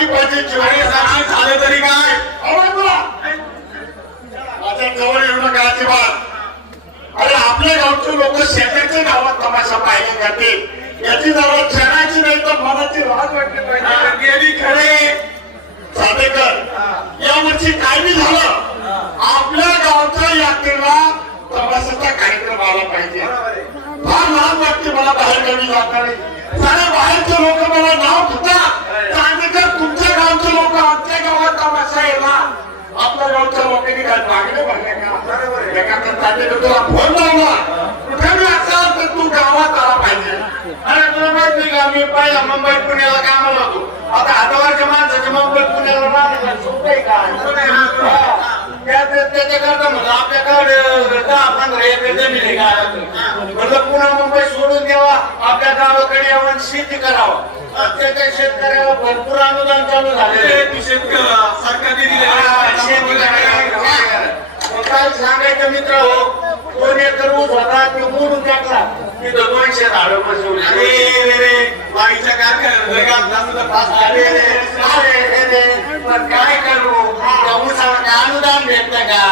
चिवणी साधी झालं तरी काय? माझ्या जवळ येऊ नका अजिबात. अरे आपल्या गावचे लोक शेताच्या गावात तमाशा पाहिले जातील. याची जवळ क्षणाची नाही तर मनाची राहत वाटली पाहिजे. गेली खरे साधेकर यावर्षी काय बी झालं आपल्या गावच्या यात्रेला तमाशाचा कार्यक्रम आला पाहिजे. फार लहान वाटते मला बाहेर कमी जाताना. सारे बाहेरचे लोक मला नाव घेतात. आपल्या गावच्या लोकांनी काय मागणे भरले का? एखादा चांदेकर तुला फोन लावला कुठे बी असाल तर तू गावात आला पाहिजे. अरे तुला माहिती का? मी पहिला मुंबई पुण्याला कामाला होतो. आता हातावरच्या माणसाच्या मुंबई पुण्याला राहण्याला सोपं आहे का. त्या- त्या- त्याच्याकरता म्हणलं आपल्याकडे दहा पंधरा एकर जमीन आहे का म्हणलं पुन्हा मुंबई सोडून द्यावा. आपल्या गावाकडे यावं शेती करावं. प्रत्येक शेतकऱ्याला भरपूर अनुदान चालू झाले. सरकारने काय सांगायचं मित्र हो दोन एकर ऊस होता तो मोडून टाकला. तिथं दोनशे झाडं बसवली. बाईच्या कारखान्यात पण काय करू? ऊसाला काय अनुदान भेटतं का?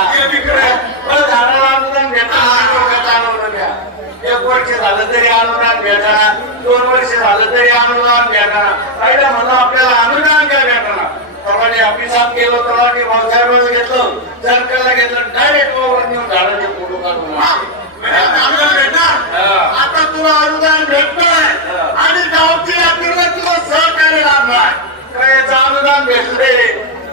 झाडाला अनुदान भेटणार वर्ष झालं तरी अनुदान भेटणार. दोन वर्ष झालं तरी अनुदान भेटणार. पहिलं म्हणलं आपल्याला अनुदान काय भेटणार? तलाठी ऑफिसात गेलो तलाठी भाऊसाहेबांना घेतलं सरकारला घेतलं डायरेक्ट ओवर नेऊन झाडाचे फोटो काढून आता तुला अनुदान भेटतंय. आणि गावची यात्रेला तुला सहकार्य लागणार काय याचं अनुदान भेटले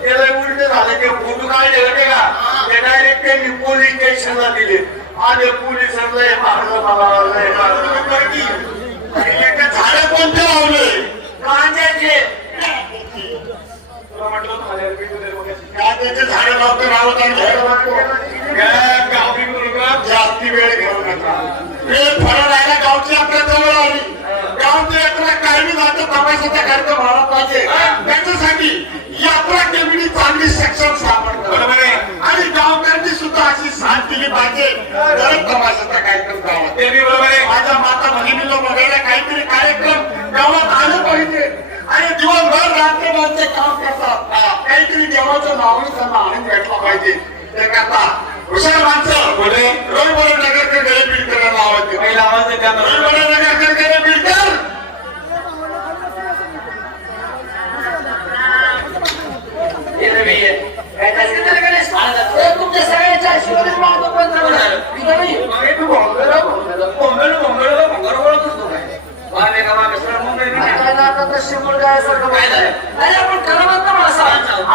त्याला उलट झालं. ते फोटो काढले होते का? ते डायरेक्ट त्यांनी पोलीस स्टेशनला दिले. आणि पोलिसांना हे एका झाडं कोणते लावले. कांद्याचे झाडं लावतो लावत गावी मुलगा जास्ती वेळ घेऊ नका. वेळ फरक राहिला गावची यात्रा जवळ आली. गावची यात्रा काय बी जातं तमाशाचा कार्यक्रम व्हायला पाहिजे. त्याच्यासाठी यात्रा कमिटी चांगली सक्षम स्थापन. बरोबर. आणि गावकऱ्यांनी सुद्धा अशी साथ दिली पाहिजे. तरच तमाशाचा कार्यक्रम गावात ते बरोबर आहे. माझ्या माता भगिनीला बघायला काहीतरी कार्यक्रम गावात आलं पाहिजे. आणि दिवसभर रात्रभरचे काम करतात. काहीतरी देवाचं नावही त्यांना आनंद भेटला पाहिजे. ते करता. हुशार माणसं. नगरकर गळे बीड करायला आवाज पहिला काय ना आता तशी मुलगा आहे सारखं आपण.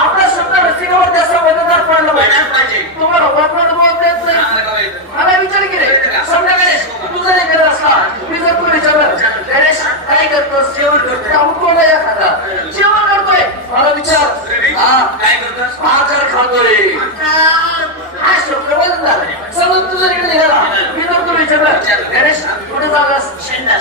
आपला शब्द रसिकावर त्याचा वजनदार पडला पाहिजे. तुम्हाला वापरात बोलता येत नाही? मला विचार केले समजा गणेश तू जरी करत असला मी जर तू विचारलं गणेश काय करतोस जेवण करतोय का उठतो नाही एखादा जेवण करतोय मला विचार रवी, हा काय करतोस? भाकर खातोय हा शब्द वजनदार समज तू जर इकडे निघाला मी जर तू विचारलं गणेश कुठे जागास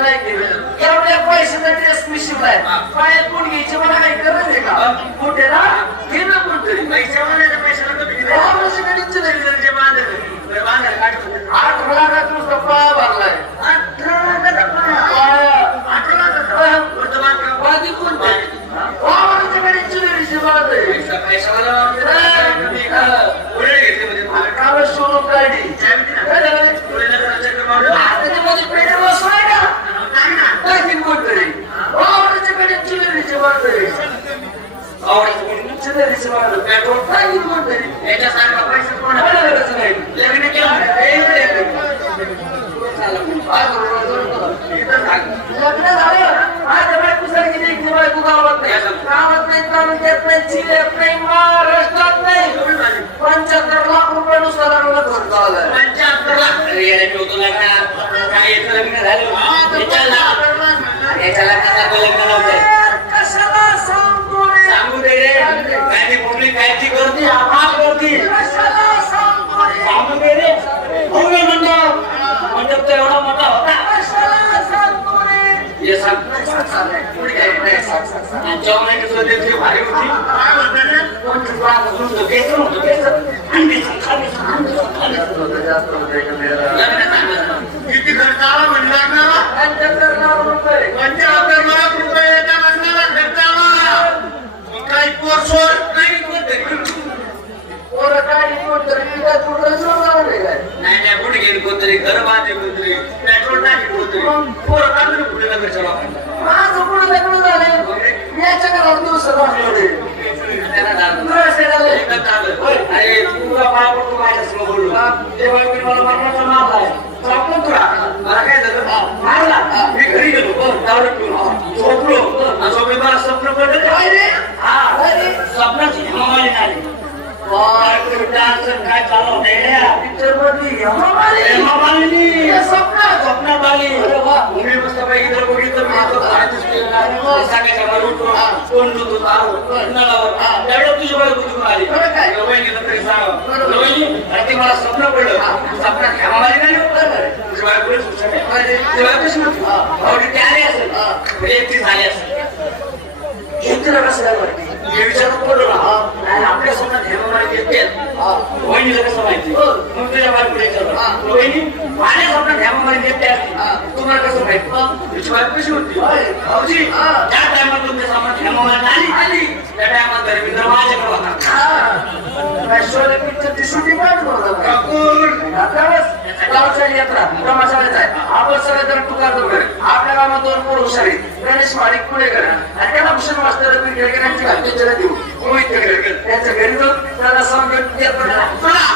नाही केलं. एवढ्या पैशाचा ड्रेस मी शिवलाय पायात कोण घ्यायची मला काही गरज आहे का? कुठे ना घे ना कुठे पैशावाले त्या पैशाला कमी दिले. वावराची कडे चिलरी वगैरे ठेवतो लग्न काय याचं लग्न झालं? याच्या लग्नात आपलं सांगू दे रे. काय ती पब्लिक काय ती गर्दी? आभार गर्दी. सांगू दे रे. होता. हे सांग. चौने कसं त्याची भारी होती. पण तुला अजून लगेच आणि म्हणजे लागणारा? पंच्याहत्तर रुपये पंच्याहत्तर लाख रुपये एका लग्नाला खर्च आला मग काही कुठं सोडणार नाही नाही कुठे गेली कोणतरी? बांधली कोणतरी? पेट्रोल टाकी कोणतरी? पोरं काढून कुठे लग्न चला माझं पुढे लग्न झाले याच्या घरात दिवस एकच झालं. अरे तुला पाया पडतो माझ्यासमोर बोलू तेव्हा मी मला मरणाचा नाव आहे सांगतो तुला मला काय झालं मारला मी घरी गेलो दारू पिऊन झोपलो आणि झोपी मला स्वप्न पडलं काय रे हा अरे स्वप्नाची हमाली नाही डान्स काय चालू होते पिक्चरमध्ये हेमामालिनी. हेमामालिनी. हे स्वप्नात. स्वप्नात आली अरे वा. मी मस्तपैकी जर मला स्वप्न पडलं स्वप्नात हेमामालिनी नाही असेल एकटी झाली असेल तुला कसं काय वाटते हे विचारून पडलो ना आणि आपल्या स्वप्नात हेमामालिनी येते वहिनीला कसं माहिती मग तुझ्या बाई पुढे विचारलं वहिनी माझ्या स्वप्नात हेमामालिनी येते असते तुम्हाला कसं माहिती तुझी बाई कशी होती भाऊजी त्या टायमात तुमच्या सामन्यात हेमामालिनी आली आली त्या टायमात धर्मेंद्र माझ्याकडे होता शोले पिक्चरची शूटिंग काय करत काकून गावच्या यात्रा ब्रह्मचार्याच आहे आपण सगळे जण तुकार दोघे आपल्या गावात दोन पोर हुशारी गणेश माडिक पुणेकर आणि त्यांना भूषण मास्तर यांची घालते देऊ मोहित त्यांच्या घरी जाऊन त्याला समजून चला